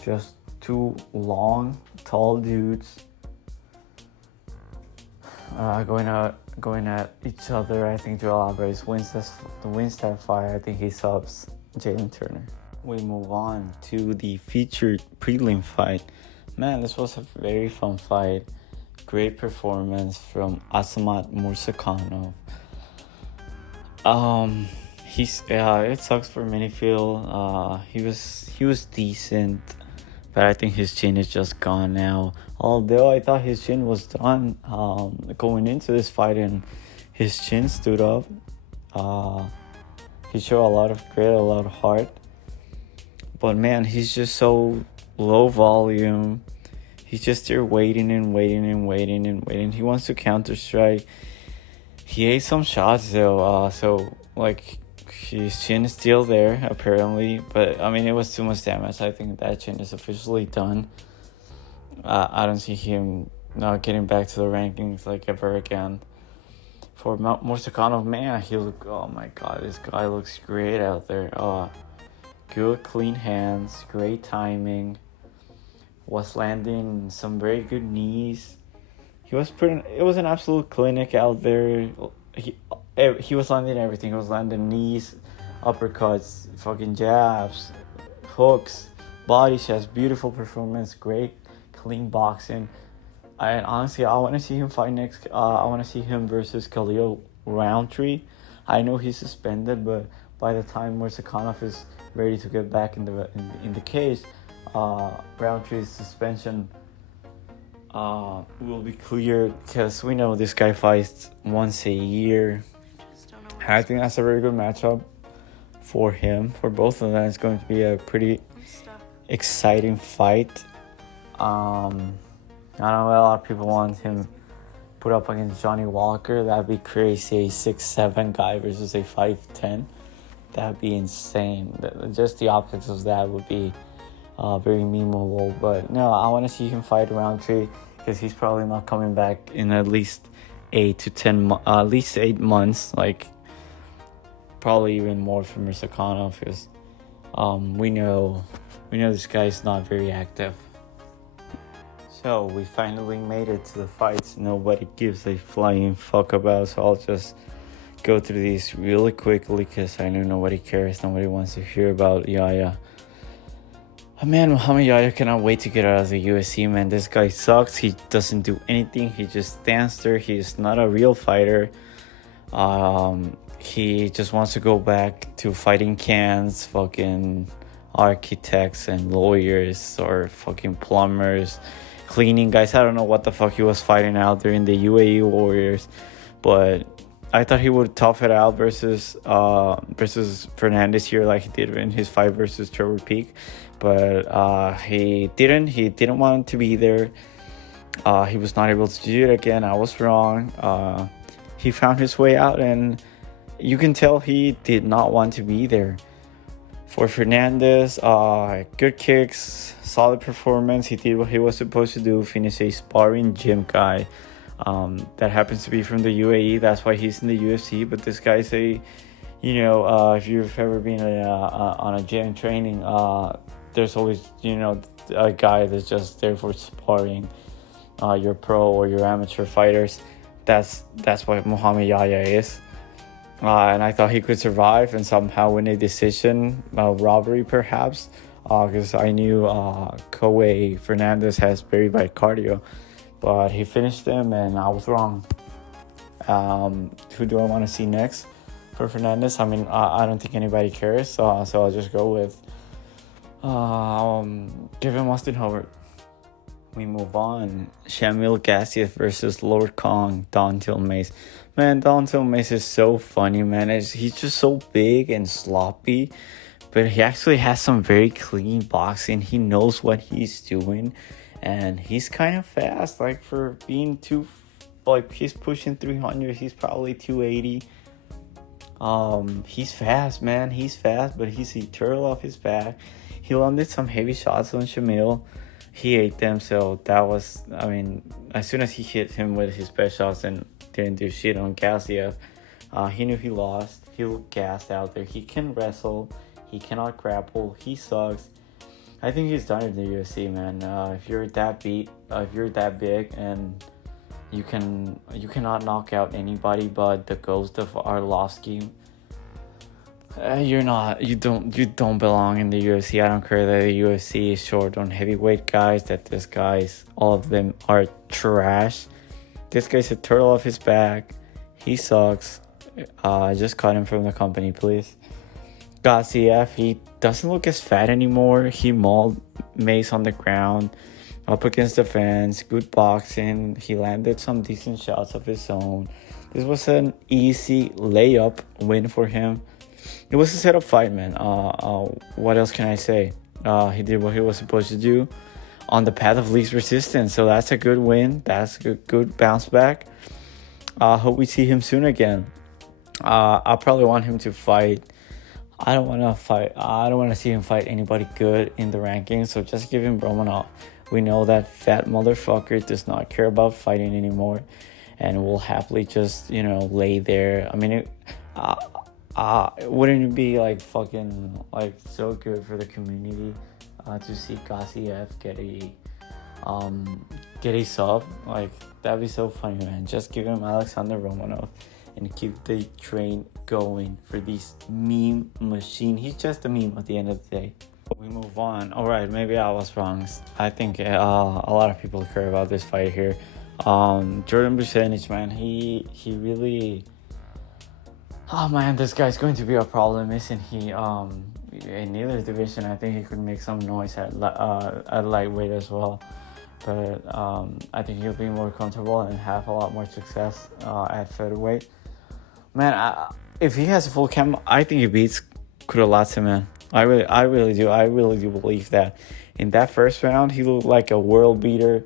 Just two long, tall dudes going at each other. I think Joel Alvarez wins that fight. I think he subs Jalen Turner. We move on to the featured prelim fight. Man, this was a very fun fight. Great performance from Asamat Mursakanov. It sucks for Minifield. He was decent, but I think his chin is just gone now. Although I thought his chin was done going into this fight, and his chin stood up. He showed a lot of grit, a lot of heart. But man, he's just so low volume. He's just there waiting. He wants to counter strike. He ate some shots though, so his chin is still there apparently. But I mean, it was too much damage. I think that chin is officially done. I don't see him not getting back to the rankings ever again. For Mursakanov, man, oh my god, this guy looks great out there. Good clean hands, great timing. Was landing some very good knees. It was an absolute clinic out there. He was landing everything. He was landing knees, uppercuts, fucking jabs, hooks, body shots. Beautiful performance, great clean boxing. And honestly, I want to see him fight next. I want to see him versus Khalil Roundtree. I know he's suspended, but by the time Mursakanov is ready to get back in the cage, Roundtree's suspension will be cleared, because we know this guy fights once a year. I think that's a very good matchup for him. For both of them, it's going to be a pretty exciting fight. I know a lot of people want him put up against Johnny Walker. That'd be crazy. A 6'7" guy versus a 5'10". That'd be insane. Just the optics of that would be very memeable. But no, I want to see him fight Roundtree, because he's probably not coming back in at least 8 months. Probably even more for Mursakanov, because we know this guy is not very active. So we finally made it to the fights nobody gives a flying fuck about. So I'll just go through these really quickly, because I know nobody cares. Nobody wants to hear about Yahya. Man, Muhammad Yahya cannot wait to get out of the UFC, man. This guy sucks. He doesn't do anything. He just stands there. He's not a real fighter. He just wants to go back to fighting cans, fucking architects and lawyers, or fucking plumbers, cleaning guys. I don't know what the fuck he was fighting out there in the UAE Warriors, but I thought he would tough it out versus Fernandez here, like he did in his fight versus Trevor Peak. But he didn't want to be there. He was not able to do it again. I was wrong. He found his way out, and you can tell he did not want to be there. For Fernandez, good kicks, solid performance. He did what he was supposed to do, finish a sparring gym guy. That happens to be from the UAE. That's why he's in the UFC. But this guy's if you've ever been on a gym training, there's always, a guy that's just there for sparring your pro or your amateur fighters. That's what Muhammad Yahya is. And I thought he could survive and somehow win a decision, robbery perhaps, because I knew Koei Fernandez has very bad cardio, but he finished him and I was wrong. Who do I want to see next for Fernandez? I mean, I don't think anybody cares, so I'll just go with give him Austin Howard. We move on. Shamil Gassiev versus Lord Kong, Dontil Mace. Man, Dontil Mace is so funny, man. He's just so big and sloppy, but he actually has some very clean boxing. He knows what he's doing, and he's kind of fast. Like, for being he's pushing 300. He's probably 280. He's fast, man. He's fast, but he's a turtle off his back. He landed some heavy shots on Shamil. He ate them, so that was, as soon as he hit him with his best shots and didn't do shit on Gassiev, he knew he lost. He looked gassed out there. He can wrestle. He cannot grapple. He sucks. I think he's done in the UFC, man. If you're that big, and you cannot knock out anybody but the ghost of Arlovsky, you don't belong in the UFC. I don't care that the UFC is short on heavyweight guys, that this guy's, all of them are trash. This guy's a turtle off his back. He sucks. Just cut him from the company, please. Gassiev, he doesn't look as fat anymore. He mauled Mace on the ground, up against the fence. Good boxing. He landed some decent shots of his own. This was an easy layup win for him. It was a setup fight, man. What else can I say? He did what he was supposed to do on the path of least resistance. So that's a good win. That's a good bounce back. Hope we see him soon again. I probably want him to fight. I don't want to see him fight anybody good in the rankings. So just give him Romanov. We know that fat motherfucker does not care about fighting anymore, and will happily just lay there. I mean, wouldn't it be fucking so good for the community to see Gassiev get a sub? That'd be so funny, man. Just give him Alexander Romanov and keep the train going for this meme machine. He's just a meme at the end of the day. We move on. All right, maybe I was wrong. I think a lot of people care about this fight here. Jordan Busenich, man, he really. Oh man, this guy's going to be a problem, isn't he? In either division, I think he could make some noise at lightweight as well. But I think he'll be more comfortable and have a lot more success at featherweight. Man, if he has a full camp, I think he beats Kudalatse, man. I really do. I really do believe that. In that first round, he looked like a world beater.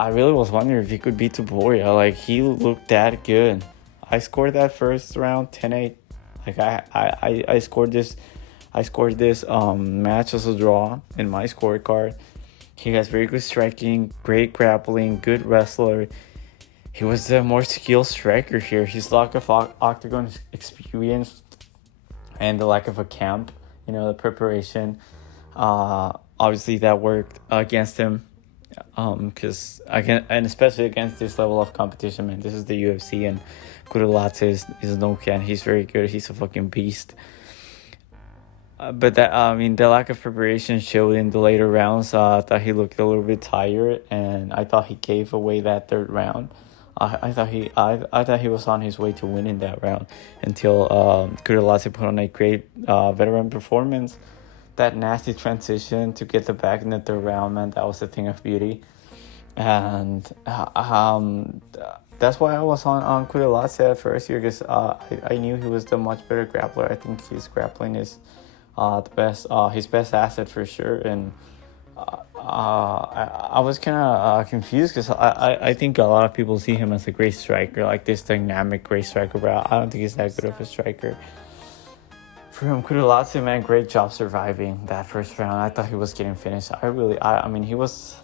I really was wondering if he could beat Taboria. He looked that good. I scored that first round 10-8. I scored this match as a draw in my scorecard. He has very good striking, great grappling, good wrestler. He was the more skilled striker here. His lack of octagon experience and the lack of a camp, the preparation, obviously that worked against him. Because and especially against this level of competition, man. This is the UFC, and Kudalatse is no can. He's very good. He's a fucking beast. But the lack of preparation showed in the later rounds. I thought he looked a little bit tired, and I thought he gave away that third round. I thought he was on his way to winning that round until Kudalatse put on a great veteran performance. That nasty transition to get the back in the third round, man, that was a thing of beauty. And that's why I was on Kudalatse at first here, because I knew he was the much better grappler. I think his grappling is his best asset for sure. And I was kind of confused because I think a lot of people see him as a great striker, this dynamic great striker, but I don't think he's that good of a striker. From Kudalatse, man, great job surviving that first round. I thought he was getting finished. I mean, it was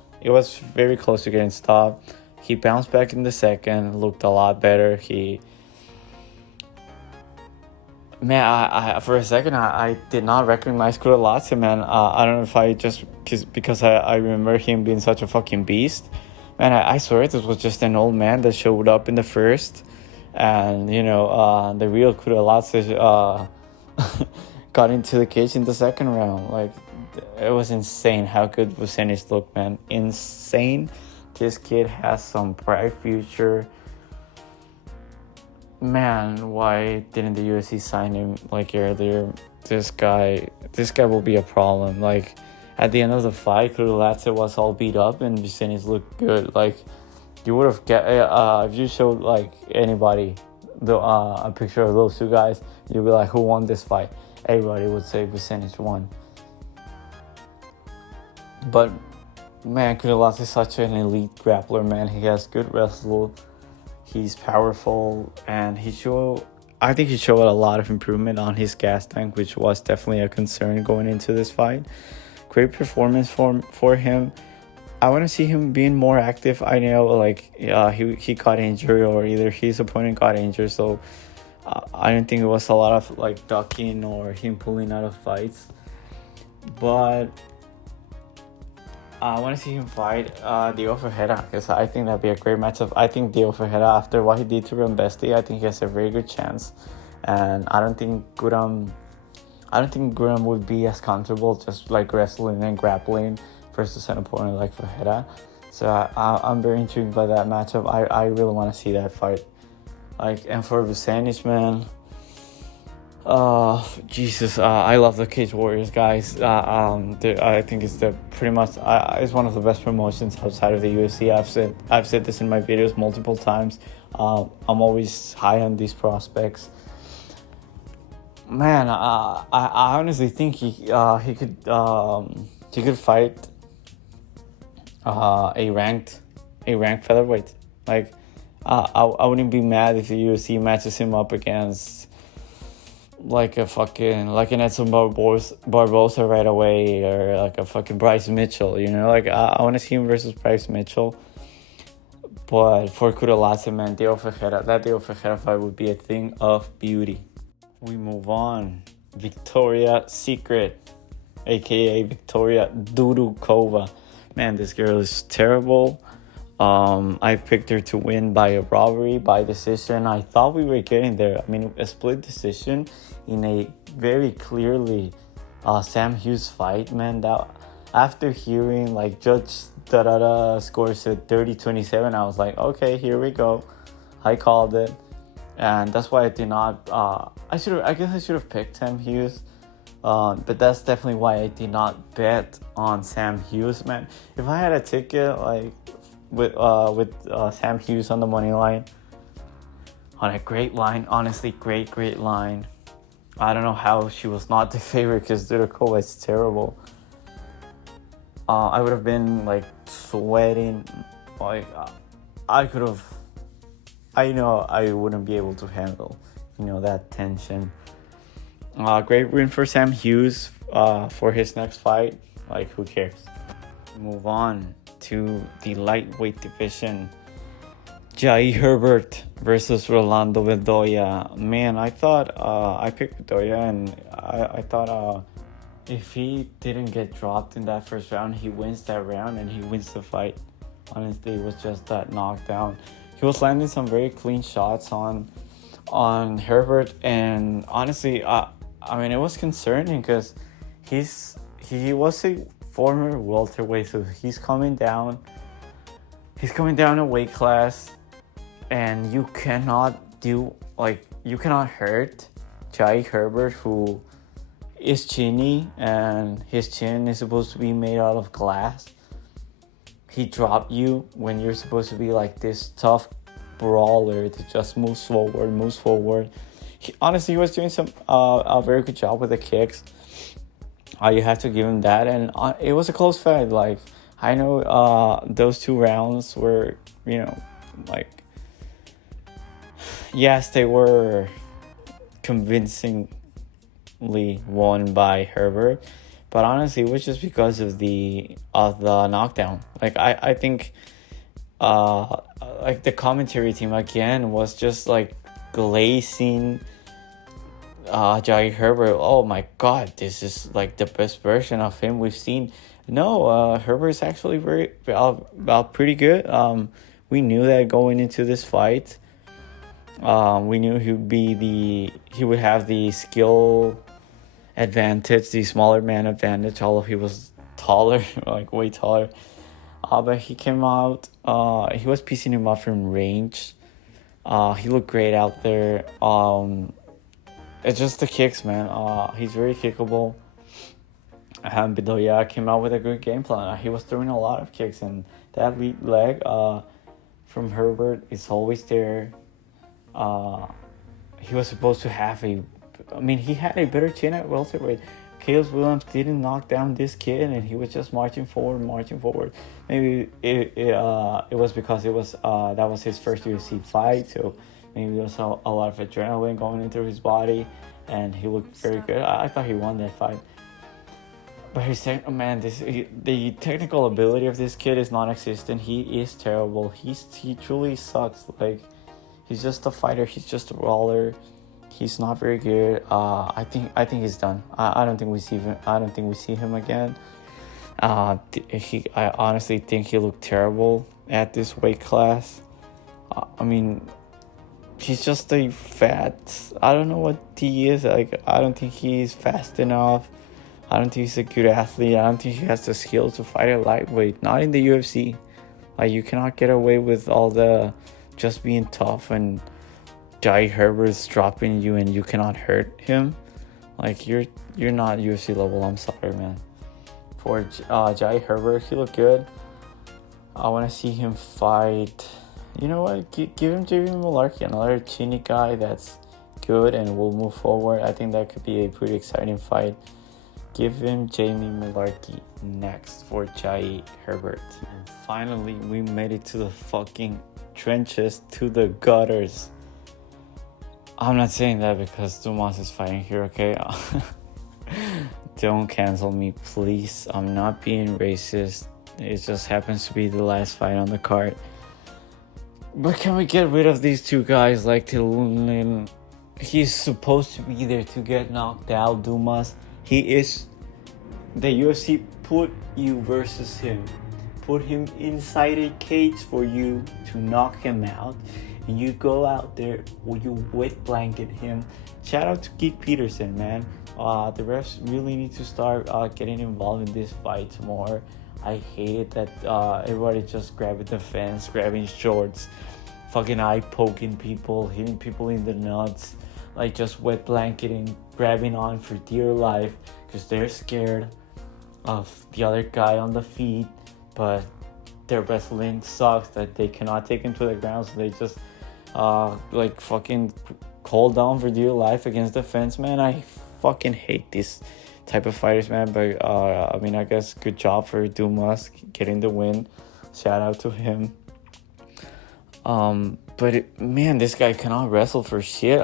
very close to getting stopped. He bounced back in the second, looked a lot better. Man, for a second, I did not recognize Kudalatse, man. I don't know if because I remember him being such a fucking beast. Man, I swear this was just an old man that showed up in the first. And, the real Kudalatse, got into the cage in the second round. Like, it was insane how good Vucenic looked, man. Insane. This kid has some bright future. Man, why didn't the UFC sign him like earlier? This guy will be a problem. Like, at the end of the fight, Kudalatse was all beat up and Vucenic looked good. Like, you would have if you showed like anybody a picture of those two guys, you'd be like, who won this fight? Everybody would say Vucenic won. But man, Kudalatse is such an elite grappler, man. He has good wrestle. He's powerful, and I think he showed a lot of improvement on his gas tank, which was definitely a concern going into this fight. Great performance for him. I want to see him being more active. I know, like, he got injured, or either his opponent got injured, so I don't think it was a lot of like ducking or him pulling out of fights. But I want to see him fight Dio Ferreira, because I think that'd be a great matchup. I think Dio Ferreira, after what he did to Rambesti, I think he has a very good chance. And I don't think Guram would be as comfortable just like wrestling and grappling versus an opponent like Ferreira. So I'm very intrigued by that matchup. I really want to see that fight. Like, and for Vucenic, man, Jesus, I love the Cage Warriors, guys. I think it's it's one of the best promotions outside of the UFC. I've said this in my videos multiple times. I'm always high on these prospects. Man, I honestly think he could fight a ranked featherweight. Like, I wouldn't be mad if the UFC matches him up against like an Edson Barbosa right away, or like a fucking Bryce Mitchell, like I want to see him versus Bryce Mitchell. But for Kudalatse, man, Dio Ferreira fight would be a thing of beauty. We move on. Victoria Secret, aka Victoria Dudukova. Man, this girl is terrible. I picked her to win by a robbery, by decision. I thought we were getting there. I mean, a split decision in a very clearly Sam Hughes fight, man. That after hearing like Judge scores at 30-27, I was like, okay, here we go. I called it, and that's why I did not. I guess I should have picked Sam Hughes. But that's definitely why I did not bet on Sam Hughes, man. If I had a ticket like with Sam Hughes on the money line, on a great line, honestly, great line. I don't know how she was not the favorite, because Dudukova is terrible. I would have been like sweating, like I know I wouldn't be able to handle, that tension. Great win for Sam Hughes for his next fight. Like, who cares? Move on to the lightweight division. Jai Herbert versus Rolando Bedoya. Man, I thought I picked Bedoya, and I thought if he didn't get dropped in that first round, he wins that round and he wins the fight. Honestly, it was just that knockdown. He was landing some very clean shots on Herbert, and honestly, I mean, it was concerning because he was a former welterweight, so he's coming down a weight class, and you cannot hurt Jai Herbert, who is chinny, and his chin is supposed to be made out of glass. He dropped you when you're supposed to be like this tough brawler that just moves forward. He was doing a very good job with the kicks. You have to give him that, and it was a close fight. Like, I know those 2 rounds were, yes, they were convincing unfortunately won by Herbert. But honestly, it was just because of the knockdown. Like I think like the commentary team again was just like glazing Jai Herbert. Oh my god, this is like the best version of him we've seen. No, Herbert's actually pretty good. We knew that going into this fight. We knew he would have the skill advantage, the smaller man advantage, although he was taller, like way taller. But he came out, he was piecing him up from range. He looked great out there. It's just the kicks, man. He's very kickable. Bedoya came out with a good game plan. He was throwing a lot of kicks, and that lead leg from Herbert is always there. He was supposed to have he had a better chin at welterweight. Chaos Williams didn't knock down this kid, and he was just marching forward. Maybe it was because it was that was his first UFC fight, so maybe there was a lot of adrenaline going into his body, and he looked very good. I thought he won that fight. But the technical ability of this kid is non-existent. He is terrible. He truly sucks. Like, he's just a fighter. He's just a brawler. He's not very good. I think he's done. I don't think we see him. I don't think we see him again. I honestly think he looked terrible at this weight class. He's just a fat. I don't know what he is. Like, I don't think he's fast enough. I don't think he's a good athlete. I don't think he has the skills to fight at lightweight. Not in the UFC. Like, you cannot get away with all the just being tough and Jai Herbert's dropping you and you cannot hurt him. Like, you're not UFC level. I'm sorry, man. For Jai Herbert, he looked good. I want to see him fight. You know what? Give him Jamie Mullarkey, another chinny guy that's good and will move forward. I think that could be a pretty exciting fight. Give him Jamie Mullarkey next for Jai Herbert. And finally, we made it to the fucking trenches, to the gutters. I'm not saying that because Dumas is fighting here, okay? Don't cancel me, please. I'm not being racist. It just happens to be the last fight on the card. But can we get rid of these two guys like Tilulin? He's supposed to be there to get knocked out, Dumas. He is. The UFC put you versus him. Put him inside a cage for you to knock him out. And you go out there, you wet blanket him. Shout out to Keith Peterson, man. The refs really need to start getting involved in these fights more. I hate it that everybody just grabbing the fence, grabbing shorts, fucking eye poking people, hitting people in the nuts, like just wet blanketing, grabbing on for dear life because they're scared of the other guy on the feet, but their wrestling sucks that they cannot take him to the ground, so they just like fucking hold down for dear life against the fence, man. I fucking hate this type of fighters, man. But I guess good job for Dumas getting the win. Shout out to him. Man, this guy cannot wrestle for shit.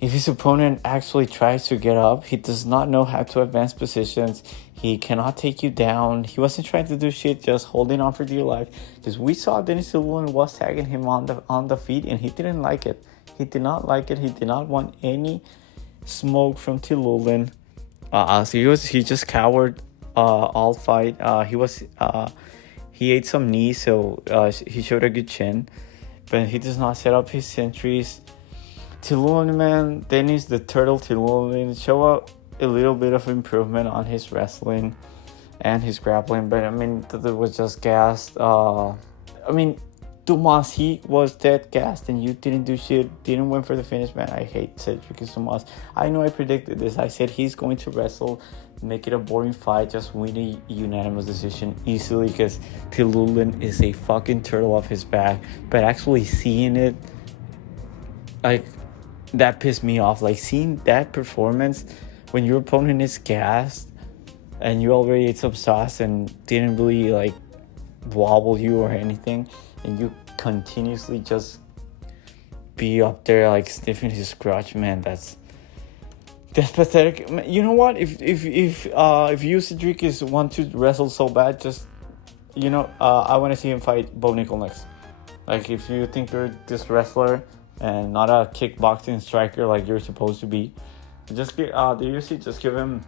If his opponent actually tries to get up, he does not know how to advance positions. He cannot take you down. He wasn't trying to do shit, just holding on for dear life. Because we saw Denis Tilulin was tagging him on the feet, and he didn't like it. He did not like it. He did not want any smoke from Tilulin. So he just cowered all fight. He ate some knees, so he showed a good chin, but he does not set up his sentries. Tilulin, man, Denis the Turtle Tilulin show a little bit of improvement on his wrestling and his grappling, but it was just gassed. Dumas, he was dead gassed, and you didn't do shit, didn't win for the finish, man. I hate Cedric Dumas. I know I predicted this. I said he's going to wrestle, make it a boring fight, just win a unanimous decision easily because Tilulin is a fucking turtle off his back. But actually seeing it, like, that pissed me off. Like, seeing that performance when your opponent is gassed and you already ate some sauce and didn't really like wobble you or anything, and you continuously just be up there like sniffing his crotch, man, that's That's pathetic. You know what? If Usyk is want to wrestle so bad, just I want to see him fight Bo Nickel next. Like, if you think you're this wrestler and not a kickboxing striker like you're supposed to be, just give the UFC, just give him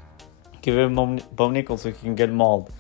Bo Nickel so he can get mauled.